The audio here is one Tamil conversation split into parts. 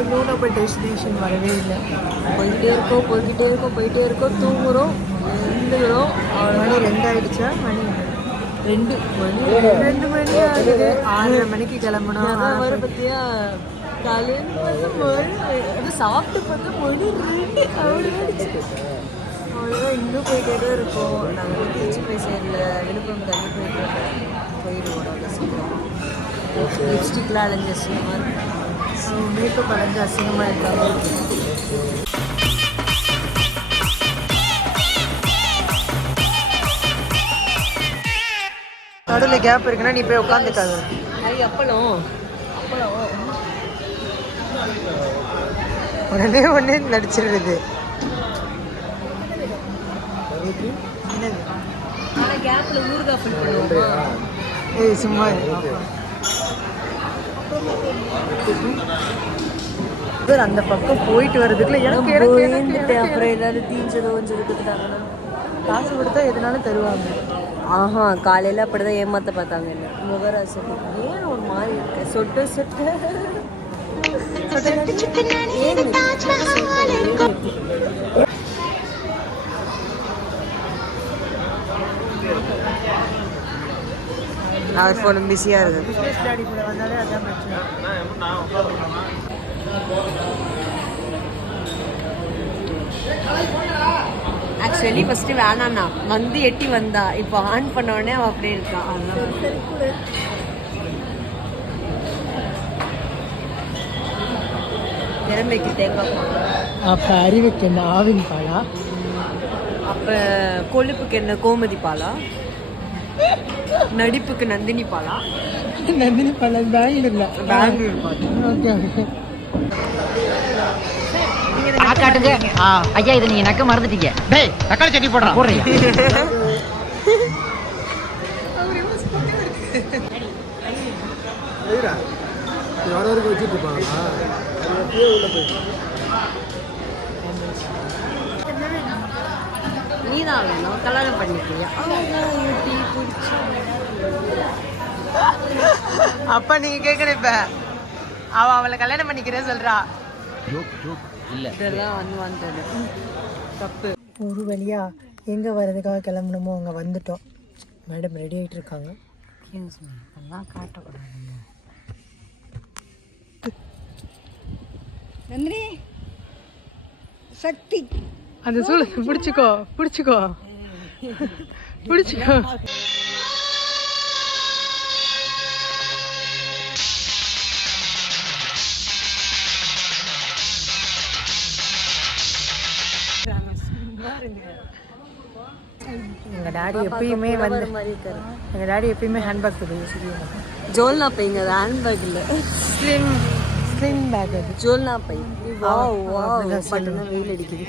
இன்னும் நம்ம டெஸ்டினேஷன் வரவே இல்லை. போயிட்டே இருக்கோம் தூங்குறோம், எழுந்துக்கிறோம். மணி 2 ஆகிடுச்சா? மணி 2 மணி ஆகுது. 6:30 மணிக்கு கிளம்பணும். வர பற்றியா காலையில் அது சாப்பிட்டு பார்த்தா மணி 2 ஆகிடுச்சு. அவ்வளோதான், இன்னும் போயிட்டே தான் இருக்கோம். நாங்கள் திருச்சி போய் சேரல, விழுப்புரம் தள்ளி போயிடுவோம். நாங்கள் சீக்கிரம் லிப்ஸ்டிக்லாம் அலைஞ்ச அசிங்கமாக இருக்கும், மேக்கப் அலைஞ்ச அசிங்கமாக இருக்காங்க. நடுவில் கேப் இருக்குன்னா நீ போய் உட்காந்துக்காது. அப்பளம் உடனே நடிச்சிருது. ஏய் சும்மா அந்த பக்கம் போயிட்டு வர்றதுக்குள்ள எனக்கு அப்புறம் ஏதாவது தீஞ்சதோ கொஞ்சம் இருக்குதுட்டாங்கன்னா காசு கொடுத்தா எதுனாலும் தருவாங்க. ஆஹா, காலையில் அப்படிதான் ஏமாத்த பார்த்தாங்க என்ன. முகராசன் ஏன் ஒரு மாதிரி இருக்கு, சொட்டு அவர் ஃபோன் பிஸியாக இருக்குது. ஆக்சுவலி ஃபஸ்ட்டு வேணாண்ணா வந்து எட்டி வந்தா, இப்போ ஆன் பண்ண உடனே அவன் அப்படியே இருக்கான். திறமைக்கு தேங்காய் பால், அப்போ அறிவுக்கு என்ன ஆவின் பாலா, அப்போ கொழுப்புக்கு என்ன கோமதி பாலா, நடிப்புக்கு நந்தினி பாலா. நந்தினி பாலா பெங்களூர் பாலா. ஓகே காட்டுங்க. ஐயா இதை நீங்க நக்க மறந்துட்டீங்க. டேய் தக்காளி சட்னி போடுறா போடுறியா? நீதான் வேணும், கல்யாணம் பண்ணிக்கிறியா? அப்ப நீங்க கேட்கணும், இப்ப அவளை கல்யாணம் பண்ணிக்கிறேன்னு சொல்றா. தப்பு. ஒரு வழியா எங்கே வர்றதுக்காக கிளம்பணுமோ அங்கே வந்துட்டோம். மேடம் ரெடி ஆகிட்டு இருக்காங்க. காட்டக்கூடாதுங்க. நந்தினி சக்தி அந்த சூழல் பிடிச்சிக்கோ. எங்கள் டாடி எப்பயுமே ஹேண்ட்பேக் தெரியும். ஜோல்னா பைங்க, அது ஹேண்ட்பேக் இல்லை, ஸ்லிம் பேக். அது ஜோல்னா பை. வெயில் அடிக்குது.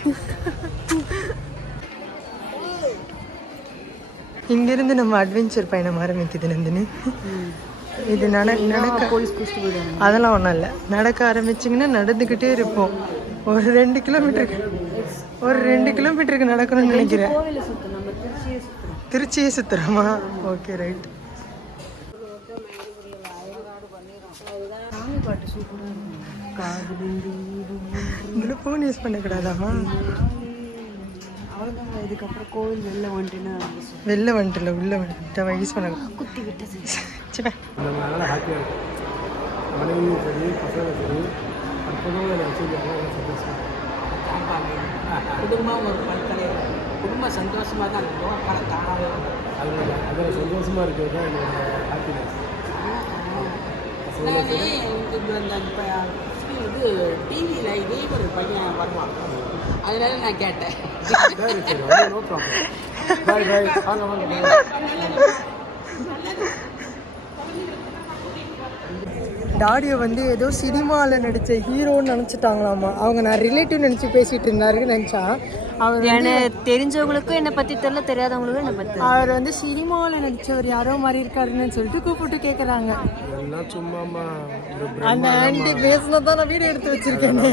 இங்கிருந்து நம்ம அட்வென்ச்சர் பயணம் ஆரம்பிக்குது நந்தினி. இது நடக்க அதெல்லாம் ஒன்றும் இல்லை. நடக்க ஆரம்பிச்சிங்கன்னா நடந்துக்கிட்டே இருப்போம். ஒரு 2 கிலோமீட்டருக்கு நடக்கணும்னு நினைக்கிறேன். திருச்சியே சுத்துறோமா? Okay right. இதில் ஃபோன் யூஸ் பண்ணக்கூடாதாமா? அவ்வளோதாங்க. இதுக்கப்புறம் கோவில் வெளில வந்துட்டுல உள்ள வந்துட்டு யூஸ் பண்ண குத்தி விட்டது. சரி ஹாப்பியாக இருக்கும். மனைவியும் சரி பசங்களும் சரி குடும்பம் ஒரு பல்கலை குடும்பம் சந்தோஷமாக தான் இருக்கும். அதில் சந்தோஷமாக இருக்கிறது தான் என்னோட ஹாப்பினஸ். இது டிவியில் இதே ஒரு பையன் வருவான், அதனால நான் கேட்டேன். No problem. பாய் வாங்க. டாடியை ஏதோ சினிமாவில் நடித்த ஹீரோன்னு நினச்சிட்டாங்களாமா. அவங்க நான் ரிலேட்டிவ் நினச்சி பேசிகிட்டு இருந்தாருன்னு நினச்சா, அவர் எனக்கு தெரிஞ்சவங்களுக்கும் என்னை பற்றி தெரியல, தெரியாதவங்களுக்கும் என்னை பற்றி. அவர் சினிமாவில் நடித்தவர் யாரோ மாதிரி இருக்காருன்னு சொல்லிட்டு கூப்பிட்டு கேட்குறாங்க. அந்த ஆண்டி பேசினதான் நான் வீடியோ எடுத்து வச்சிருக்கேன்னு.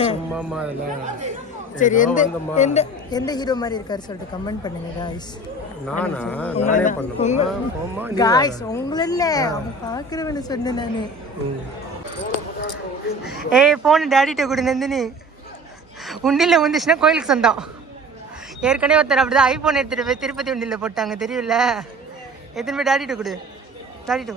சரி, எந்த ஹீரோ மாதிரி இருக்காரு சொல்லிட்டு கமெண்ட் பண்ணுங்க காய்ஸ். உங்களை இல்லை, அவன் பார்க்குறவன்னு சொன்னேன் நான். ஏய் ஃபோன் டேடிட்ட கொடு நந்தினி. உண்டியில் வந்துச்சுன்னா கோயிலுக்கு சொந்தம். ஏற்கனவே ஒருத்தர் அப்படிதான் ஐஃபோன் எடுத்துகிட்டு போய் திருப்பதி உண்டியில் போட்டாங்க தெரியும்ல. எத்தனை போய் டேடிட்ட கொடு. டேடிட்ட